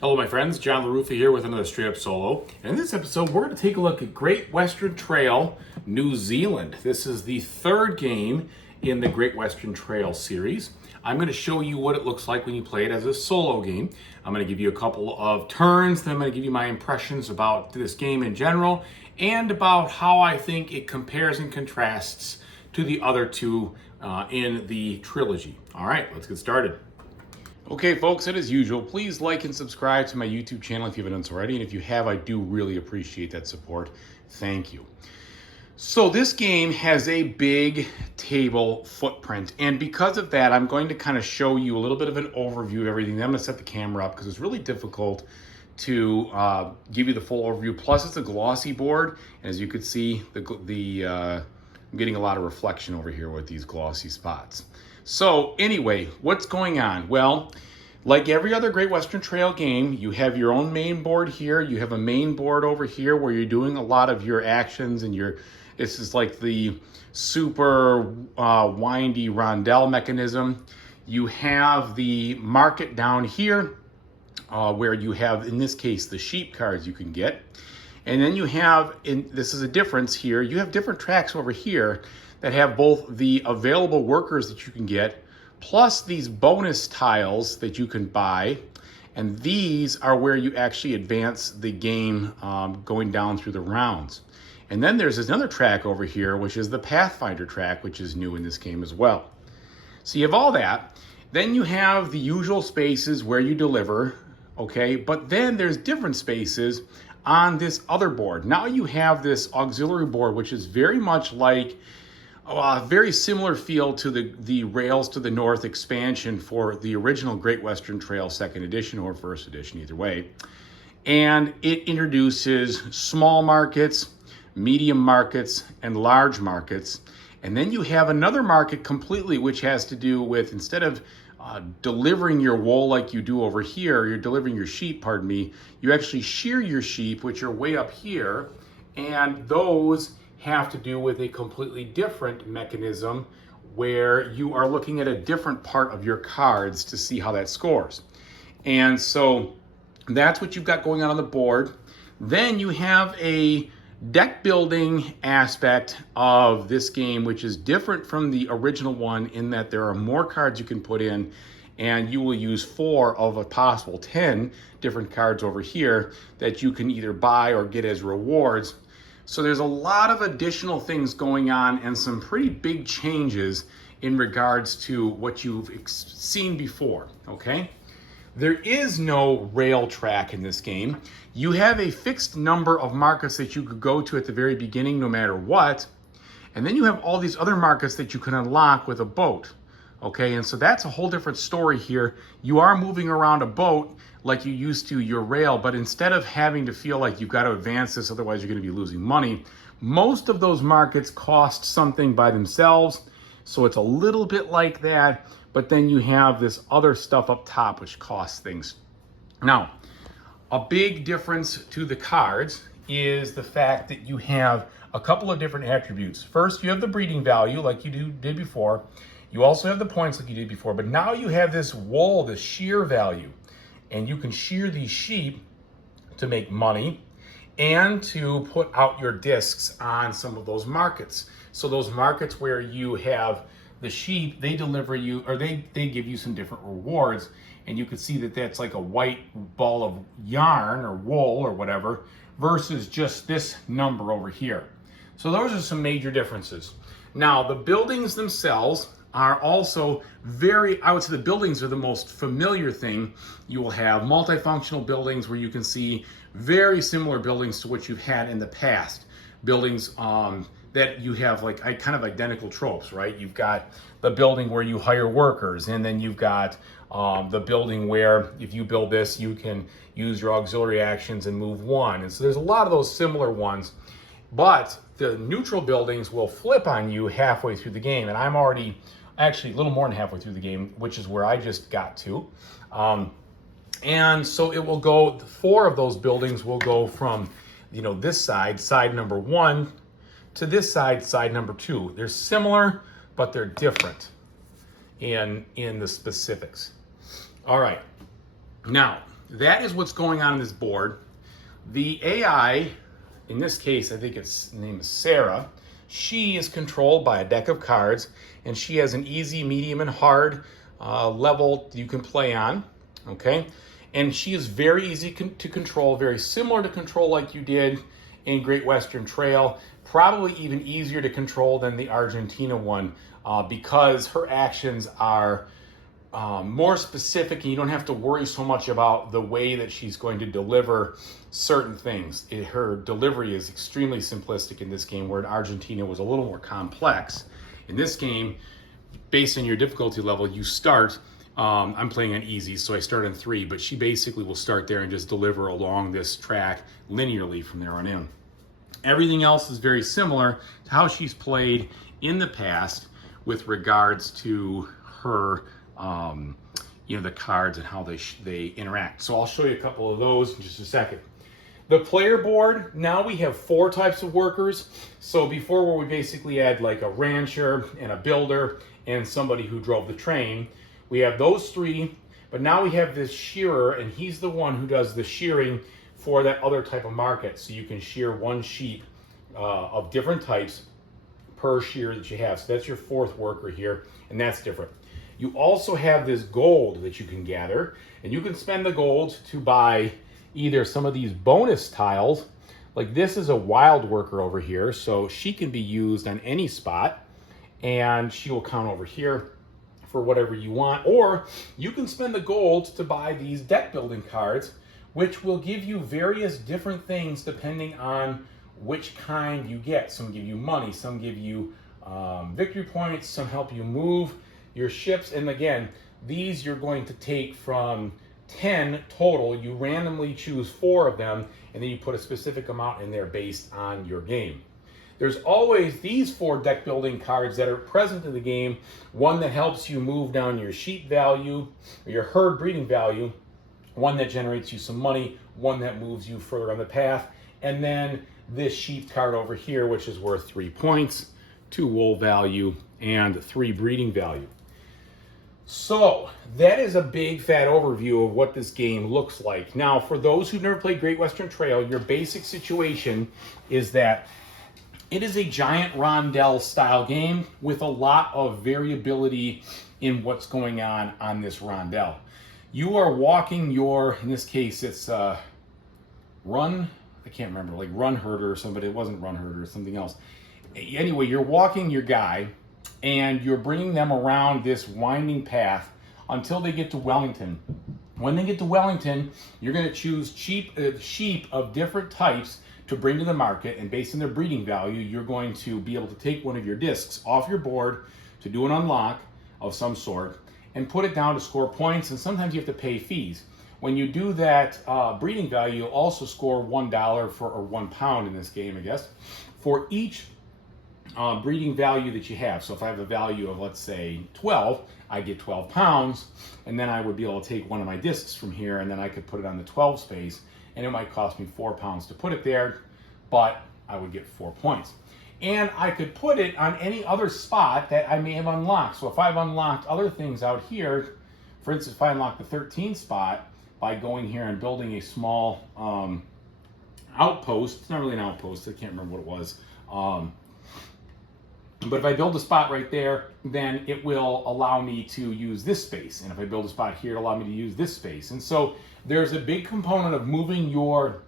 Hello my friends, John LaRuffa here with another Straight Up Solo. And in this episode, we're going to take a look at Great Western Trail, New Zealand. This is the third game in the Great Western Trail series. I'm going to show you what it looks like when you play it as a solo game. I'm going to give you a couple of turns, then I'm going to give you my impressions about this game in general, and about how I think it compares and contrasts to the other two in the trilogy. All right, let's get started. Okay, folks, and as usual, please like and subscribe to my YouTube channel if you haven't done so already. And if you have, I do really appreciate that support. Thank you. So this game has a big table footprint. And because of that, I'm going to kind of show you a little bit of an overview of everything. Then I'm going to set the camera up because it's really difficult to give you the full overview. Plus, it's a glossy board. And as you can see, I'm getting a lot of reflection over here with these glossy spots. So anyway, what's going on? Well, like every other Great Western Trail game, you have your own main board here. You have a main board over here where you're doing a lot of your actions and this is like the super windy rondelle mechanism. You have the market down here where you have, in this case, the sheep cards you can get. And then you have, this is a difference here, you have different tracks over here that have both the available workers that you can get, plus these bonus tiles that you can buy. And these are where you actually advance the game going down through the rounds. And then there's another track over here, which is the Pathfinder track, which is new in this game as well. So you have all that. Then you have the usual spaces where you deliver, okay? But then there's different spaces on this other board. Now you have this auxiliary board, which is very much like very similar feel to the Rails to the North expansion for the original Great Western Trail 2nd edition or 1st edition, either way. And it introduces small markets, medium markets, and large markets. And then you have another market completely, which has to do with, instead of delivering your wool like you do over here, you're delivering your sheep, pardon me, you actually shear your sheep, which are way up here, and those have to do with a completely different mechanism where you are looking at a different part of your cards to see how that scores. And so that's what you've got going on the board. Then you have a deck building aspect of this game, which is different from the original one in that there are more cards you can put in, and you will use 4 of a possible 10 different cards over here that you can either buy or get as rewards. So there's a lot of additional things going on and some pretty big changes in regards to what you've seen before, okay? There is no rail track in this game. You have a fixed number of markets that you could go to at the very beginning no matter what. And then you have all these other markets that you can unlock with a boat. Okay, and so that's a whole different story here. You are moving around a boat like you used to your rail, but instead of having to feel like you've got to advance this, otherwise you're going to be losing money, most of those markets cost something by themselves. So it's a little bit like that, but then you have this other stuff up top which costs things. Now, a big difference to the cards is the fact that you have a couple of different attributes. First, you have the breeding value like you did before. You also have the points like you did before, but now you have this wool, this shear value, and you can shear these sheep to make money and to put out your discs on some of those markets. So those markets where you have the sheep, they deliver you, or they give you some different rewards, and you can see that that's like a white ball of yarn or wool or whatever versus just this number over here. So those are some major differences. Now, the buildings themselves are also I would say the buildings are the most familiar thing. You will have multifunctional buildings where you can see very similar buildings to what you've had in the past. Buildings that you have like kind of identical tropes, right? You've got the building where you hire workers, and then you've got the building where if you build this, you can use your auxiliary actions and move 1. And so there's a lot of those similar ones, but the neutral buildings will flip on you halfway through the game. And I'm already actually a little more than halfway through the game, which is where I just got to. And so it will go, 4 of those buildings will go from, this side number 1, to this side number 2. They're similar, but they're different in the specifics. All right. Now, that is what's going on this board. The AI, in this case, I think its name is Sarah. She is controlled by a deck of cards, and she has an easy, medium, and hard level you can play on, okay? And she is very easy to control, very similar to control like you did in Great Western Trail, probably even easier to control than the Argentina one because her actions are more specific, and you don't have to worry so much about the way that she's going to deliver certain things. Her delivery is extremely simplistic in this game, where in Argentina was a little more complex. In this game, based on your difficulty level, you start, I'm playing on easy, so I start on 3, but she basically will start there and just deliver along this track linearly from there on in. Everything else is very similar to how she's played in the past with regards to her the cards and how they interact. So I'll show you a couple of those in just a second. The player board, now we have 4 types of workers. So before, where we basically had like a rancher and a builder and somebody who drove the train, we have those 3, but now we have this shearer, and he's the one who does the shearing for that other type of market. So you can shear 1 sheep of different types per shear that you have. So that's your 4th worker here, and that's different. You also have this gold that you can gather, and you can spend the gold to buy either some of these bonus tiles, like this is a wild worker over here, so she can be used on any spot, and she will count over here for whatever you want. Or you can spend the gold to buy these deck building cards, which will give you various different things depending on which kind you get. Some give you money, some give you victory points, some help you move your ships. And again, these you're going to take from 10 total. You randomly choose 4 of them, and then you put a specific amount in there based on your game. There's always these 4 deck building cards that are present in the game. One that helps you move down your sheep value, or your herd breeding value. One that generates you some money. One that moves you further on the path. And then this sheep card over here, which is worth 3 points, 2 wool value, and 3 breeding value. So that is a big fat overview of what this game looks like. Now, for those who've never played Great Western Trail, your basic situation is that it is a giant rondel style game with a lot of variability in what's going on this rondel. You are walking your, in this case, it's run, I can't remember, like run herder or something, but it wasn't run herder, it's something else. Anyway, you're walking your guy, and you're bringing them around this winding path until they get to Wellington. When they get to Wellington, you're going to choose sheep of different types to bring to the market, and based on their breeding value, you're going to be able to take one of your discs off your board to do an unlock of some sort and put it down to score points, and sometimes you have to pay fees. When you do that breeding value, you'll also score $1 or £1 in this game, I guess, for each breeding value that you have. So if I have a value of, let's say, 12, I get 12 pounds, and then I would be able to take one of my discs from here, and then I could put it on the 12 space, and it might cost me 4 pounds to put it there, but I would get 4 points. And I could put it on any other spot that I may have unlocked. So if I've unlocked other things out here, for instance, if I unlock the 13 spot by going here and building a small outpost, it's not really an outpost, I can't remember what it was, but if I build a spot right there, then it will allow me to use this space. And if I build a spot here, it'll allow me to use this space. And so there's a big component of moving your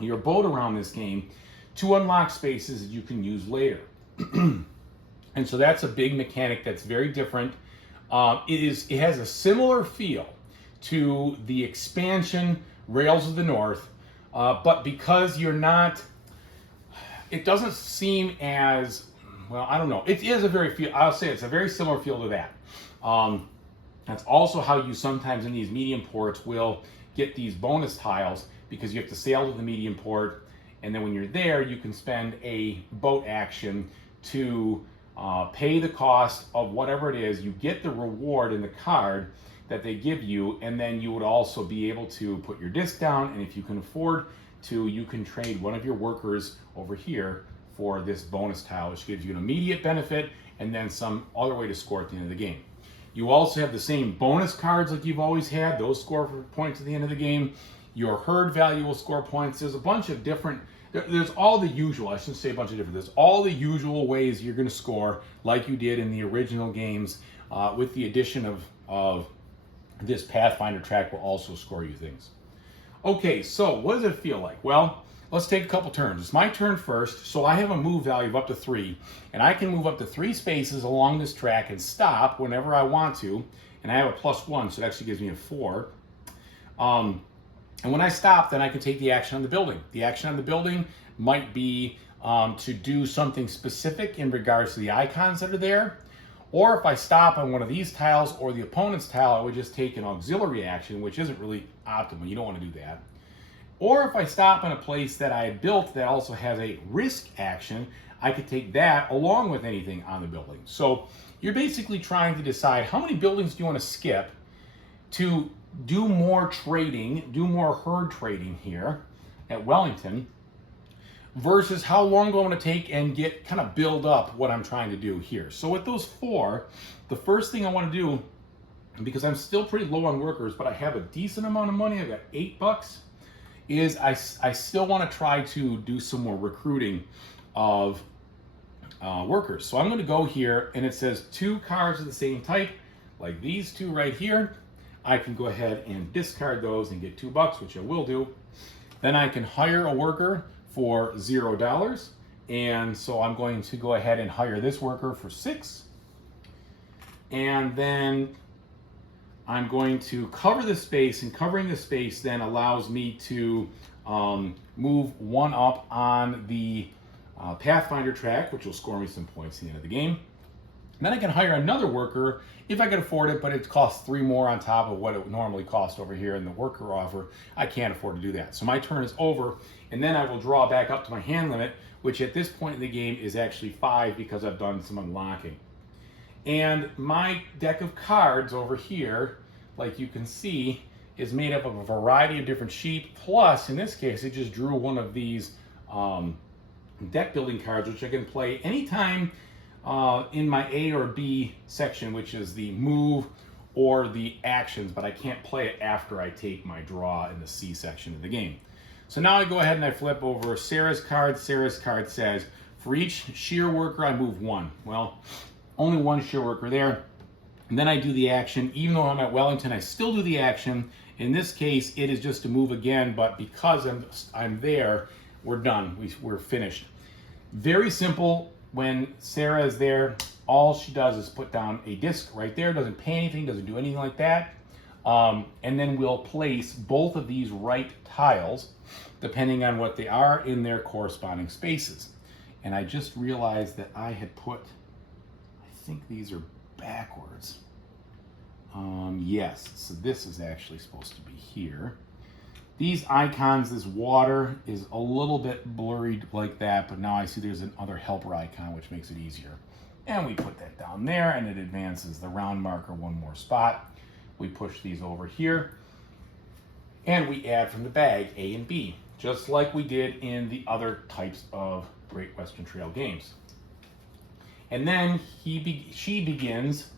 boat around this game to unlock spaces that you can use later. And so that's a big mechanic that's very different. It has a similar feel to the expansion Rails of the North, but because you're not, it doesn't seem as, well, I don't know. It is a very feel. I'll say it's a very similar feel to that. That's also how you sometimes in these medium ports will get these bonus tiles, because you have to sail to the medium port, and then when you're there, you can spend a boat action to pay the cost of whatever it is. You get the reward in the card that they give you, and then you would also be able to put your disc down, and if you can afford to, you can trade one of your workers over here for this bonus tile, which gives you an immediate benefit and then some other way to score at the end of the game. You also have the same bonus cards like you've always had. Those score for points at the end of the game. Your herd value will score points. There's a bunch of different, there's all the usual, I shouldn't say a bunch of different, there's all the usual ways you're going to score like you did in the original games, with the addition of this Pathfinder track will also score you things. Okay, so what does it feel like? Well, let's take a couple turns. It's my turn first, so I have a move value of up to 3, and I can move up to 3 spaces along this track and stop whenever I want to, and I have a +1, so it actually gives me a 4. And when I stop, then I can take the action on the building. The action on the building might be to do something specific in regards to the icons that are there, or if I stop on one of these tiles or the opponent's tile, I would just take an auxiliary action, which isn't really optimal. You don't want to do that. Or if I stop in a place that I had built that also has a risk action, I could take that along with anything on the building. So you're basically trying to decide how many buildings do you want to skip to do more trading, do more herd trading here at Wellington, versus how long do I want to take and get kind of build up what I'm trying to do here. So with those 4, the first thing I want to do, because I'm still pretty low on workers, but I have a decent amount of money, I've got $8, is I still want to try to do some more recruiting of workers. So I'm going to go here, and it says 2 cards of the same type, like these 2 right here. I can go ahead and discard those and get $2, which I will do. Then I can hire a worker for $0. And so I'm going to go ahead and hire this worker for 6. And then I'm going to cover the space, and covering the space then allows me to move 1 up on the Pathfinder track, which will score me some points at the end of the game. And then I can hire another worker if I can afford it, but it costs 3 more on top of what it would normally cost over here in the worker offer. I can't afford to do that. So my turn is over, and then I will draw back up to my hand limit, which at this point in the game is actually 5 because I've done some unlocking. And my deck of cards over here, like you can see, is made up of a variety of different sheep, plus in this case it just drew one of these deck building cards, which I can play anytime in my A or B section, which is the move or the actions, but I can't play it after I take my draw in the C section of the game. So now I go ahead and I flip over Sarah's card. Sarah's card says, for each shear worker, I move 1. Well, only 1 shear worker there. And then I do the action. Even though I'm at Wellington, I still do the action. In this case, it is just to move again, but because I'm there, we're done. We're finished. Very simple. When Sarah is there, all she does is put down a disc right there, doesn't pay anything, doesn't do anything like that. And then we'll place both of these right tiles, depending on what they are, in their corresponding spaces. And I just realized that I had put, I think these are backwards. Yes, so this is actually supposed to be here. These icons, this water is a little bit blurred like that, but now I see there's another helper icon, which makes it easier. And we put that down there, and it advances the round marker 1 more spot. We push these over here, and we add from the bag A and B, just like we did in the other types of Great Western Trail games. And then she begins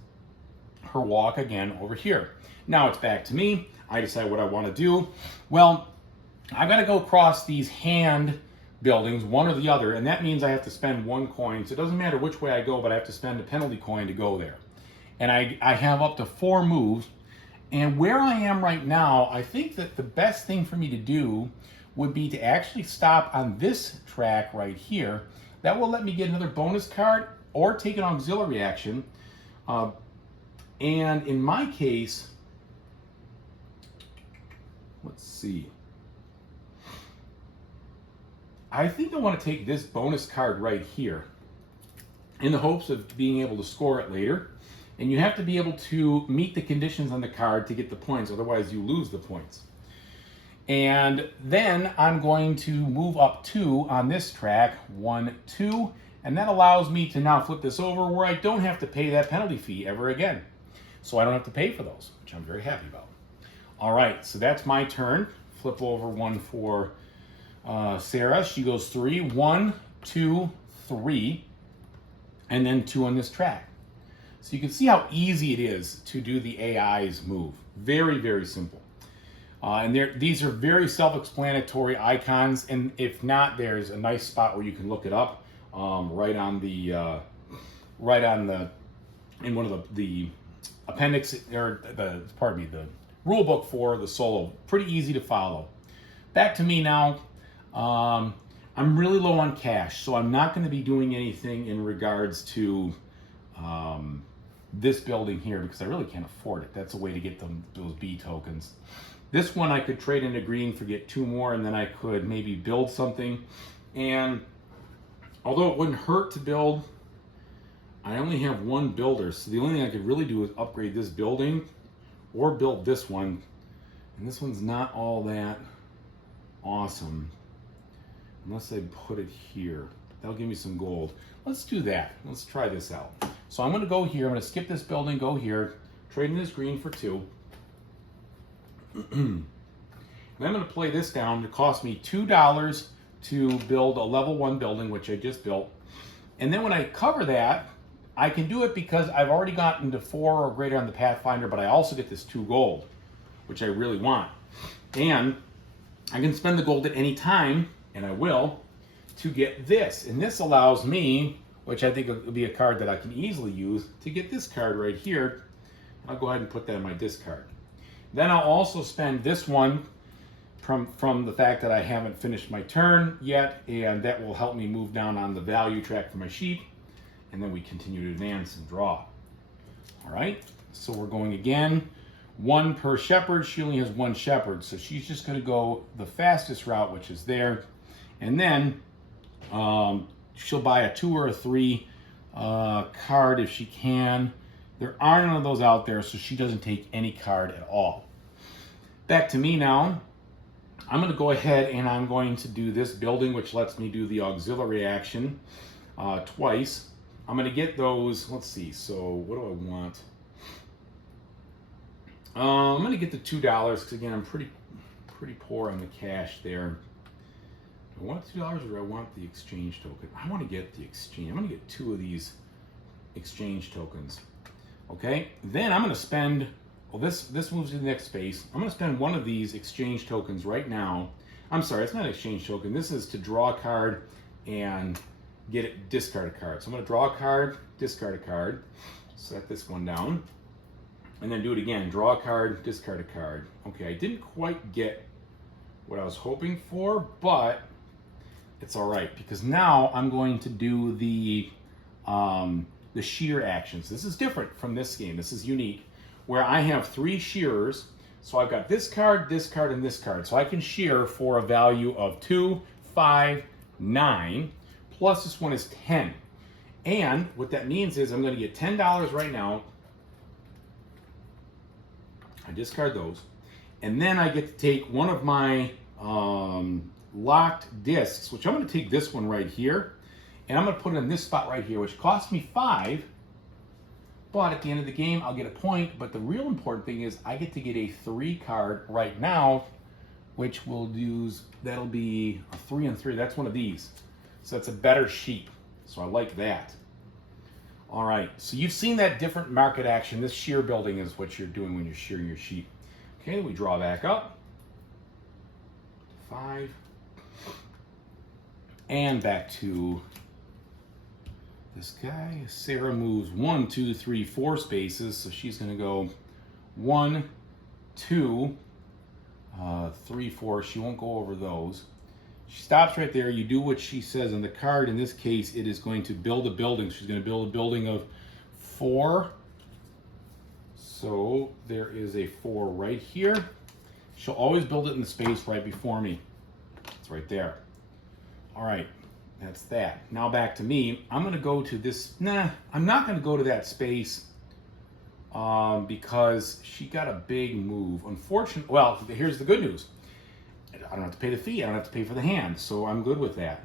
her walk again over here. Now it's back to me. I decide what I want to do. Well, I've got to go across these hand buildings, one or the other, and that means I have to spend 1 coin. So it doesn't matter which way I go, but I have to spend a penalty coin to go there. And I have up to 4 moves. And where I am right now, I think that the best thing for me to do would be to actually stop on this track right here. That will let me get another bonus card or take an auxiliary action. And in my case, let's see. I think I want to take this bonus card right here in the hopes of being able to score it later. And you have to be able to meet the conditions on the card to get the points, otherwise you lose the points. And then I'm going to move up 2 on this track, 1, 2, and that allows me to now flip this over where I don't have to pay that penalty fee ever again. So I don't have to pay for those, which I'm very happy about. All right, so that's my turn. Flip over 1 for Sarah. She goes 3, 1, 2, 3, and then 2 on this track. So you can see how easy it is to do the AI's move. Very, very simple. And these are very self-explanatory icons, and if not, there's a nice spot where you can look it up right on the in one of the appendix, or the rule book for the solo. Pretty easy to follow. Back to me now. I'm really low on cash, so I'm not going to be doing anything in regards to this building here because I really can't afford it. That's a way to get those B tokens. This one I could trade into green for get 2 more, and then I could maybe build something. And although it wouldn't hurt to build, I only have 1 builder, so the only thing I could really do is upgrade this building or build this one. And this one's not all that awesome unless I put it here. That'll give me some gold. Let's do that. Let's try this out. So I'm going to go here. I'm going to skip this building, go here, trade in this green for 2. And I'm going to play this down. It cost me $2 to build a level 1 building, which I just built. And then when I cover that, I can do it because I've already gotten to 4 or greater on the Pathfinder, but I also get this 2 gold, which I really want. And I can spend the gold at any time, and I will, to get this. And this allows me, which I think will be a card that I can easily use, to get this card right here. I'll go ahead and put that in my discard. Then I'll also spend this one from the fact that I haven't finished my turn yet, and that will help me move down on the value track for my sheep. And then we continue to advance and draw. All right, so we're going again. 1 per shepherd. She only has 1 shepherd, so she's just going to go the fastest route, which is there. And then she'll buy a 2 or a 3 card if she can. There are none of those out there, so she doesn't take any card at all. Back to me now. I'm going to go ahead and I'm going to do this building, which lets me do the auxiliary action twice. I'm going to get those. Let's see. So what do I want? I'm going to get the $2 because again I'm pretty poor on the cash there. Do I want $2 or do I want the exchange token? I want to get the exchange. I'm going to get 2 of these exchange tokens. Okay. Then I'm going to spend. Well, this moves to the next space. I'm going to spend 1 of these exchange tokens right now. I'm sorry, it's not an exchange token. This is to draw a card and get it, discard a card. So I'm going to draw a card, discard a card, set this one down, and then do it again. Draw a card, discard a card. Okay, I didn't quite get what I was hoping for, but it's all right because now I'm going to do the shear actions. This is different from this game. This is unique, where I have 3 shearers. So I've got this card, and this card. So I can shear for a value of 2, 5, 9, plus this one is 10. And what that means is I'm going to get $10 right now. I discard those. And then I get to take one of my locked discs, which I'm going to take this one right here. And I'm going to put it in this spot right here, which costs me 5. But at the end of the game, I'll get a point. But the real important thing is I get to get a 3 card right now, which will use, that'll be a 3 and 3. That's one of these. So that's a better sheep. So I like that. All right, so you've seen that different market action. This shear building is what you're doing when you're shearing your sheep. Okay, we draw back up. 5. And back to this guy. Sarah moves 1, 2, 3, 4 spaces. So she's going to go 1, 2, 3, 4. She won't go over those. She stops right there. You do what she says on the card. In this case, it is going to build a building. She's going to build a building of 4. So there is a 4 right here. She'll always build it in the space right before me. It's right there. All right, that's that. Now back to me. I'm going to go to this. Nah, I'm not going to go to that space because she got a big move. Unfortunately, well, here's the good news. I don't have to pay the fee. I don't have to pay for the hand. So I'm good with that.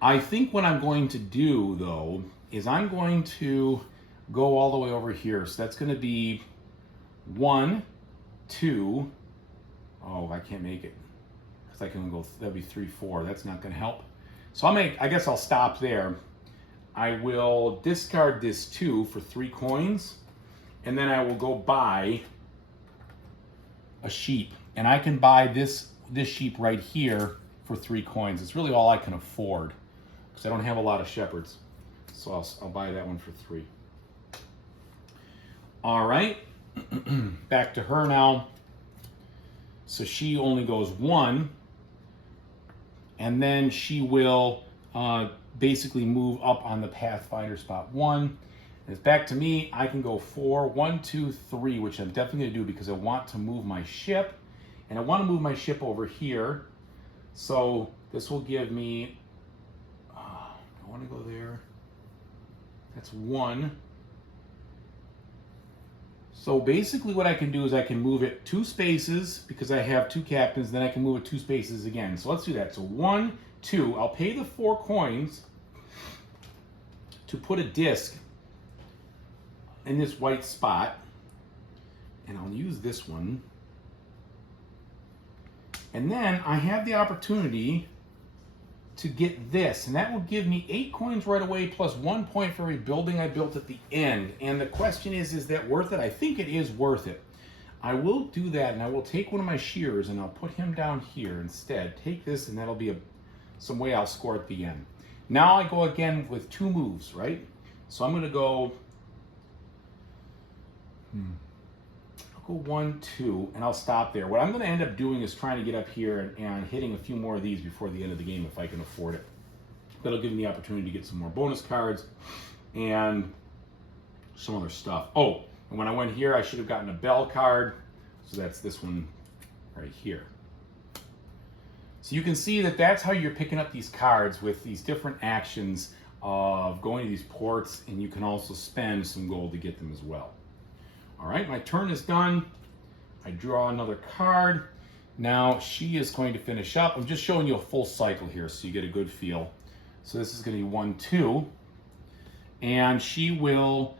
I think what I'm going to do, though, is I'm going to go all the way over here. So that's going to be 1, 2. Oh, I can't make it. Because I can go, that'll be 3, 4. That's not going to help. So I guess I'll stop there. I will discard this 2 for 3 coins, and then I will go buy a sheep. And I can buy this sheep right here for 3 coins. It's really all I can afford because I don't have a lot of shepherds. So I'll buy that one for 3. All right, back to her now. So she only goes 1, and then she will basically move up on the Pathfinder spot 1. And it's back to me. I can go 4, 1, 2, 3, which I'm definitely going to do because I want to move my ship. And I want to move my ship over here. So this will give me, I want to go there. That's 1. So basically what I can do is I can move it 2 spaces because I have 2 captains, then I can move it 2 spaces again. So let's do that. So 1, 2, I'll pay the 4 coins to put a disc in this white spot, and I'll use this one. And then I have the opportunity to get this, and that will give me 8 coins right away plus 1 point for every building I built at the end. And the question is that worth it? I think it is worth it. I will do that, and I will take one of my shears and I'll put him down here instead. Take this, and that'll be some way I'll score at the end. Now I go again with 2 moves, right? So I'm going to go, I'll go 1, 2, and I'll stop there. What I'm going to end up doing is trying to get up here and hitting a few more of these before the end of the game if I can afford it. That'll give me the opportunity to get some more bonus cards and some other stuff. Oh, and when I went here, I should have gotten a bell card. So that's this one right here. So you can see that that's how you're picking up these cards with these different actions of going to these ports, and you can also spend some gold to get them as well. All right, my turn is done. I draw another card. Now she is going to finish up. I'm just showing you a full cycle here so you get a good feel. So this is going to be 1, 2. And she will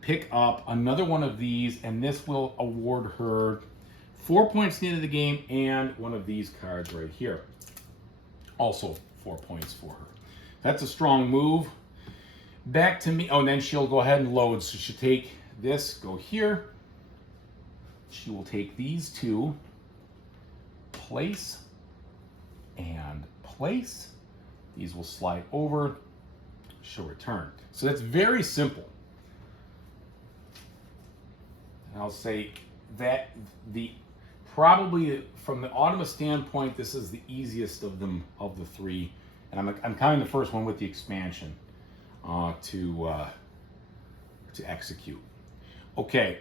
pick up another one of these, and this will award her 4 points at the end of the game and one of these cards right here. Also 4 points for her. That's a strong move. Back to me. Oh, and then she'll go ahead and load. So she'll take this, go here. She will take these 2, place, and place. These will slide over. She'll return. So that's very simple. And I'll say that probably from the Automa standpoint, this is the easiest of them, of the 3. And I'm kind of the first one with the expansion to execute. Okay.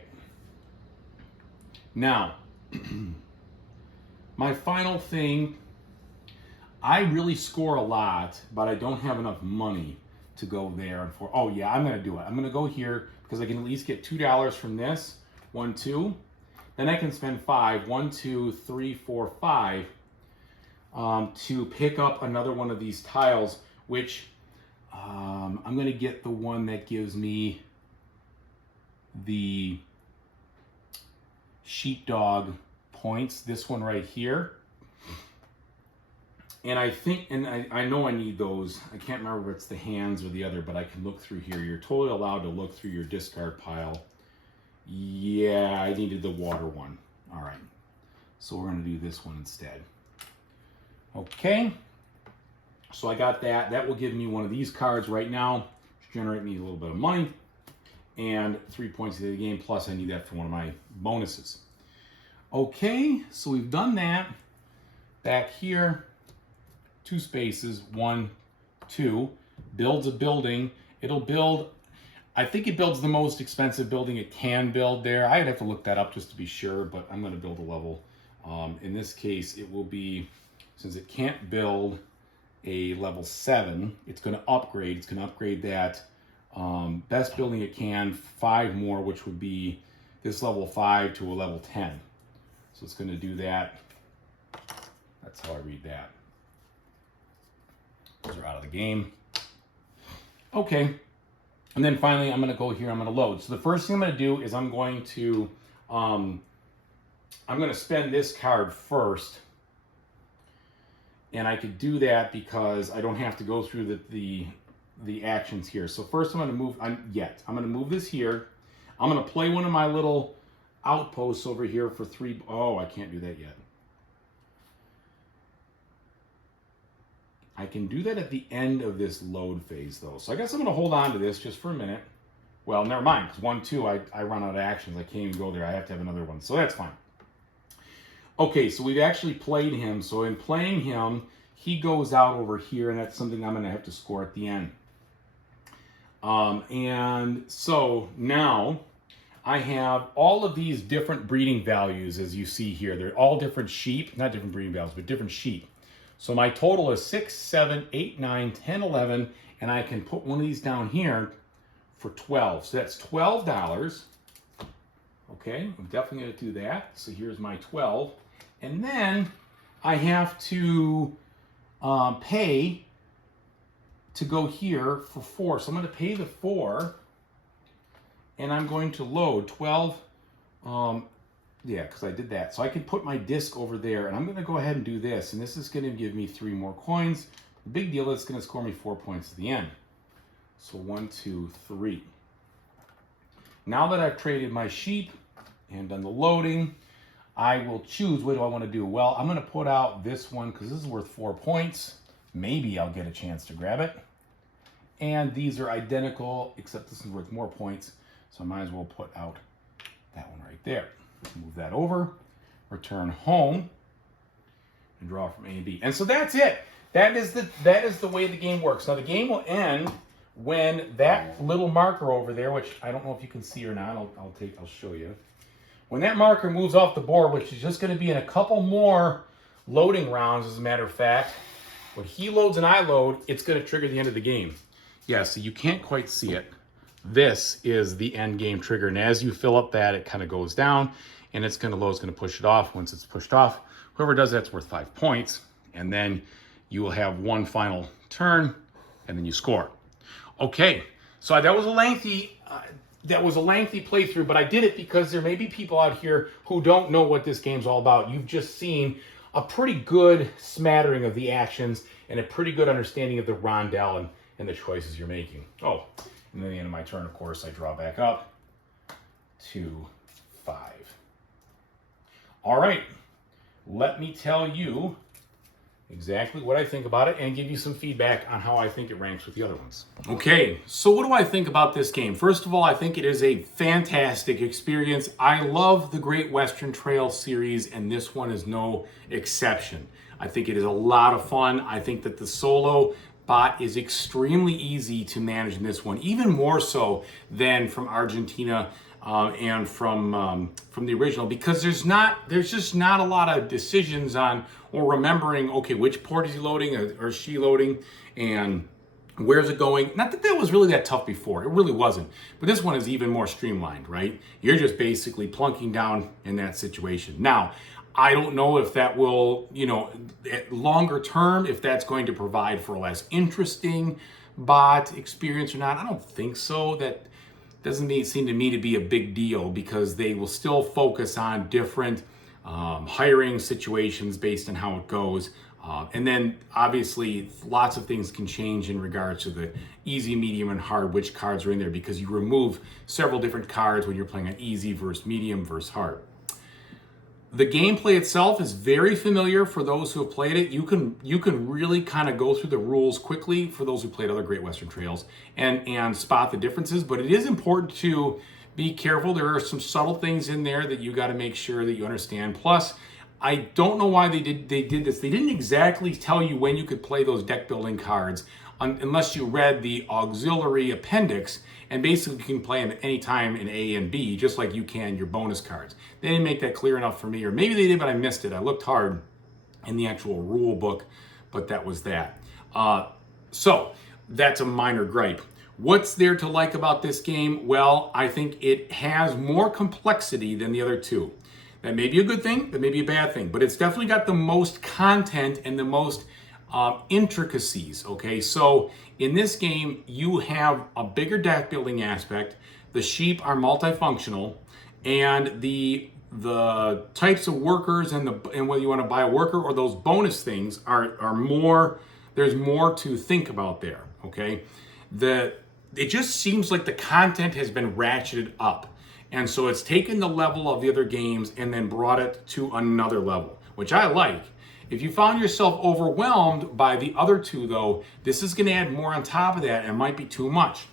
Now, my final thing, I really score a lot, but I don't have enough money to go there. And oh yeah, I'm gonna do it. I'm gonna go here because I can at least get $2 from this. 1, 2. Then I can spend 5, 1, 2, 3, 4, 5 to pick up another one of these tiles, which I'm gonna get the one that gives me the sheepdog points, this one right here. And I think, and I know I need those. I can't remember if it's the hands or the other, but I can look through here. You're totally allowed to look through your discard pile. Yeah, I needed the water one. All right. So we're going to do this one instead. Okay. So I got that. That will give me one of these cards right now, which generate me a little bit of money. And 3 points to the game, plus I need that for one of my bonuses. Okay, so we've done that. Back here, 2 spaces, 1, 2, builds a building. It'll build, I think it builds the most expensive building it can build there. I'd have to look that up just to be sure, but I'm going to build a level. In this case, it will be, since it can't build a level 7, it's going to upgrade. It's going to upgrade that best building it can, 5 more, which would be this level 5 to a level 10. So it's going to do that. That's how I read that. Those are out of the game. Okay. And then finally, I'm going to go here. I'm going to load. So the first thing I'm going to do is I'm going to spend this card first. And I could do that because I don't have to go through the the actions here. So first I'm going to move, I'm going to move this here. I'm going to play one of my little outposts over here for 3. Oh, I can't do that yet. I can do that at the end of this load phase though. So I guess I'm going to hold on to this just for a minute. Well, never mind, because 1, 2, I run out of actions. I can't even go there. I have to have another one. So that's fine. Okay, so we've actually played him. So in playing him, he goes out over here, and that's something I'm going to have to score at the end. And so now I have all of these different breeding values, as you see here. They're all different sheep, not different breeding values, but different sheep. So my total is 6, 7, 8, 9, 10, 11, and I can put one of these down here for 12. So that's $12. Okay, I'm definitely going to do that. So here's my 12. And then I have to pay to go here for 4. So I'm going to pay the 4, and I'm going to load 12. Yeah, because I did that. So I can put my disc over there, and I'm going to go ahead and do this. And this is going to give me 3 more coins. The big deal is it's going to score me 4 points at the end. So 1, 2, 3. Now that I've traded my sheep and done the loading, I will choose what do I want to do. Well, I'm going to put out this one because this is worth 4 points. Maybe I'll get a chance to grab it. And these are identical, except this is worth more points. So I might as well put out that one right there. Move that over, return home, and draw from A and B. And so that's it. That is the way the game works. Now the game will end when that little marker over there, which I don't know if you can see or not, I'll show you. When that marker moves off the board, which is just going to be in a couple more loading rounds, as a matter of fact, when he loads and I load, it's going to trigger the end of the game. Yeah, so you can't quite see it. This is the end game trigger, and as you fill up that, it kind of goes down, and it's going to load, it's going to push it off. Once it's pushed off, whoever does that's worth 5 points, and then you will have one final turn, and then you score. Okay, so that was a lengthy playthrough, but I did it because there may be people out here who don't know what this game's all about. You've just seen a pretty good smattering of the actions and a pretty good understanding of the rondel and the choices you're making. Oh, and then at the end of my turn, of course, I draw back up to 5. All right, let me tell you exactly what I think about it and give you some feedback on how I think it ranks with the other ones. Okay, so what do I think about this game? First of all, I think it is a fantastic experience. I love the Great Western Trail series, and this one is no exception. I think it is a lot of fun. I think that the solo bot is extremely easy to manage in this one, even more so than from Argentina and from the original, because there's just not a lot of decisions on or remembering, okay, which port is he loading or is she loading, and where's it going? Not that that was really that tough before. It really wasn't. But this one is even more streamlined, right? You're just basically plunking down in that situation. Now, I don't know if that will, at longer term, if that's going to provide for a less interesting bot experience or not. I don't think so. That doesn't seem to me to be a big deal, because they will still focus on different hiring situations based on how it goes. And then obviously lots of things can change in regards to the easy, medium, and hard, which cards are in there, because you remove several different cards when you're playing on easy versus medium versus hard. The gameplay itself is very familiar for those who have played it. You can really kind of go through the rules quickly for those who played other Great Western Trails and spot the differences, but it is important to be careful. There are some subtle things in there that you got to make sure that you understand. Plus, I don't know why they did this. They didn't exactly tell you when you could play those deck building cards unless you read the auxiliary appendix, and basically you can play them at any time in A and B, just like you can your bonus cards. They didn't make that clear enough for me, or maybe they did, but I missed it. I looked hard in the actual rule book, but that was that. So that's a minor gripe. What's there to like about this game? Well, I think it has more complexity than the other two. That may be a good thing, that may be a bad thing, but it's definitely got the most content and the most intricacies, okay? So in this game, you have a bigger deck building aspect. The sheep are multifunctional, and the types of workers and whether you want to buy a worker or those bonus things are more, there's more to think about there, okay? it just seems like the content has been ratcheted up. And so it's taken the level of the other games and then brought it to another level, which I like. If you found yourself overwhelmed by the other two, though, this is going to add more on top of that and might be too much.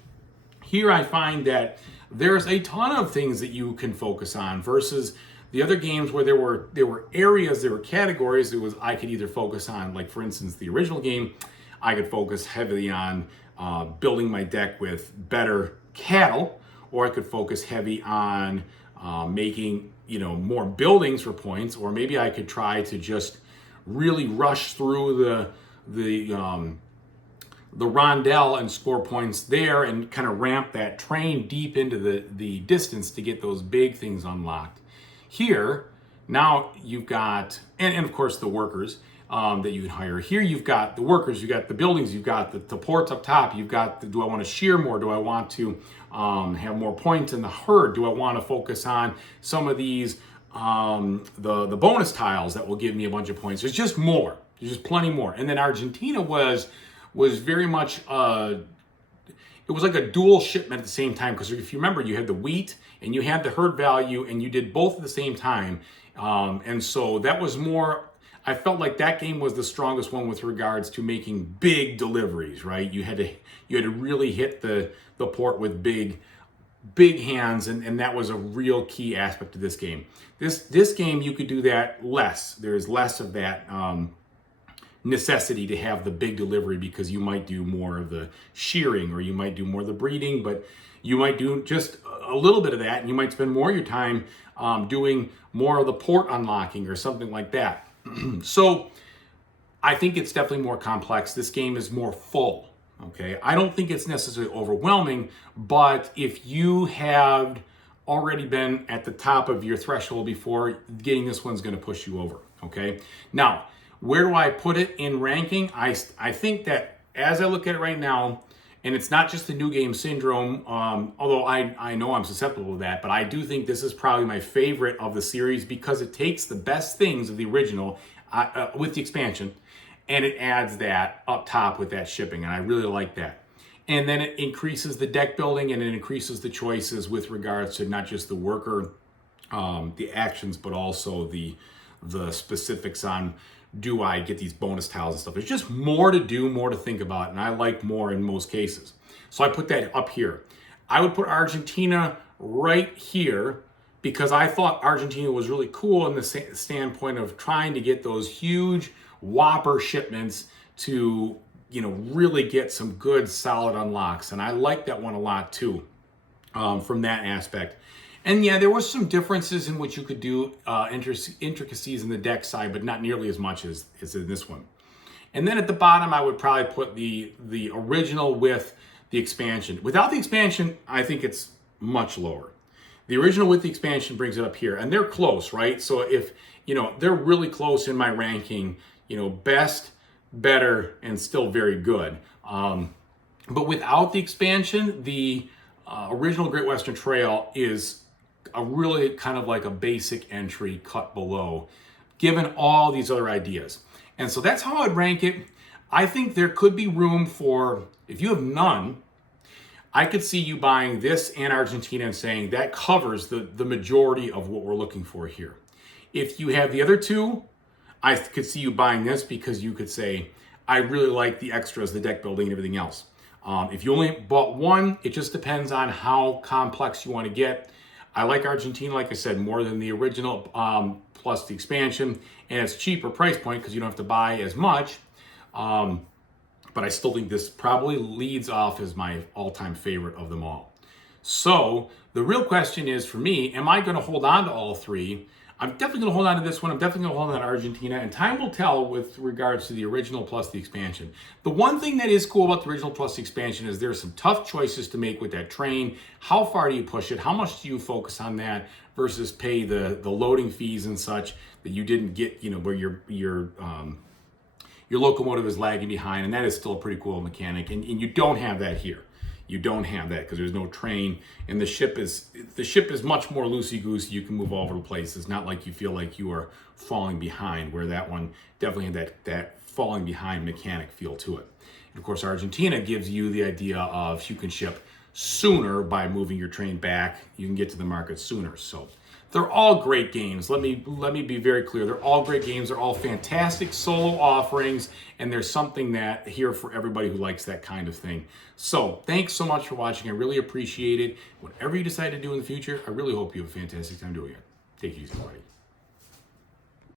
Here I find that there's a ton of things that you can focus on versus the other games where there were areas, there were categories that was I could either focus on, like for instance, the original game, I could focus heavily on building my deck with better cattle, or I could focus heavy on making more buildings for points, or maybe I could try to just really rush through the rondelle and score points there and kind of ramp that train deep into the distance to get those big things unlocked. Here, now you've got, and of course the workers that you can hire. Here you've got the workers, you've got the buildings, you've got the ports up top, you've got do I want to shear more? Do I want to have more points in the herd? Do I want to focus on some of these, the bonus tiles that will give me a bunch of points? There's just more, there's just plenty more. And then Argentina was very much, it was like a dual shipment at the same time, because if you remember, you had the wheat and you had the herd value and you did both at the same time. And so that was more, I felt like that game was the strongest one with regards to making big deliveries, right? You had to really hit the port with big hands, and that was a real key aspect of this game. This game, you could do that less. There's less of that necessity to have the big delivery, because you might do more of the shearing, or you might do more of the breeding, but you might do just a little bit of that, and you might spend more of your time doing more of the port unlocking or something like that. So I think it's definitely more complex. This game is more full, okay? I don't think it's necessarily overwhelming, but if you have already been at the top of your threshold before, getting this one's gonna push you over, okay? Now, where do I put it in ranking? I think that as I look at it right now, and it's not just the new game syndrome, although I know I'm susceptible to that, but I do think this is probably my favorite of the series, because it takes the best things of the original with the expansion, and it adds that up top with that shipping, and I really like that. And then it increases the deck building, and it increases the choices with regards to not just the worker, the actions, but also the specifics on, do I get these bonus tiles and stuff? There's just more to do, more to think about, and I like more in most cases. So I put that up here. I would put Argentina right here, because I thought Argentina was really cool in the standpoint of trying to get those huge whopper shipments to, really get some good solid unlocks. And I like that one a lot too, from that aspect. And yeah, there was some differences in which you could do intricacies in the deck side, but not nearly as much as in this one. And then at the bottom, I would probably put the original with the expansion. Without the expansion, I think it's much lower. The original with the expansion brings it up here, and they're close, right? So if, they're really close in my ranking, best, better, and still very good. But without the expansion, the original Great Western Trail is a really kind of like a basic entry cut below, given all these other ideas. And so that's how I'd rank it. I think there could be room for, if you have none, I could see you buying this and Argentina and saying that covers the majority of what we're looking for here. If you have the other two, I could see you buying this, because you could say, I really like the extras, the deck building and everything else. If you only bought one, it just depends on how complex you want to get. I like Argentina, like I said, more than the original, plus the expansion, and it's cheaper price point because you don't have to buy as much. But I still think this probably leads off as my all-time favorite of them all. So the real question is, for me, am I going to hold on to all three? I'm definitely going to hold on to this one. I'm definitely going to hold on to Argentina, and time will tell with regards to the original plus the expansion. The one thing that is cool about the original plus the expansion is there are some tough choices to make with that train. How far do you push it? How much do you focus on that versus pay the loading fees and such that you didn't get, where your locomotive is lagging behind, and that is still a pretty cool mechanic, and you don't have that here. You don't have that because there's no train, and the ship is much more loosey-goosey. You can move all over the place. It's not like you feel like you are falling behind, where that one definitely had that falling behind mechanic feel to it. And of course, Argentina gives you the idea of you can ship sooner by moving your train back. You can get to the market sooner. So they're all great games. Let me be very clear. They're all great games. They're all fantastic solo offerings, and there's something that here for everybody who likes that kind of thing. So thanks so much for watching. I really appreciate it. Whatever you decide to do in the future, I really hope you have a fantastic time doing it. Take it easy, everybody.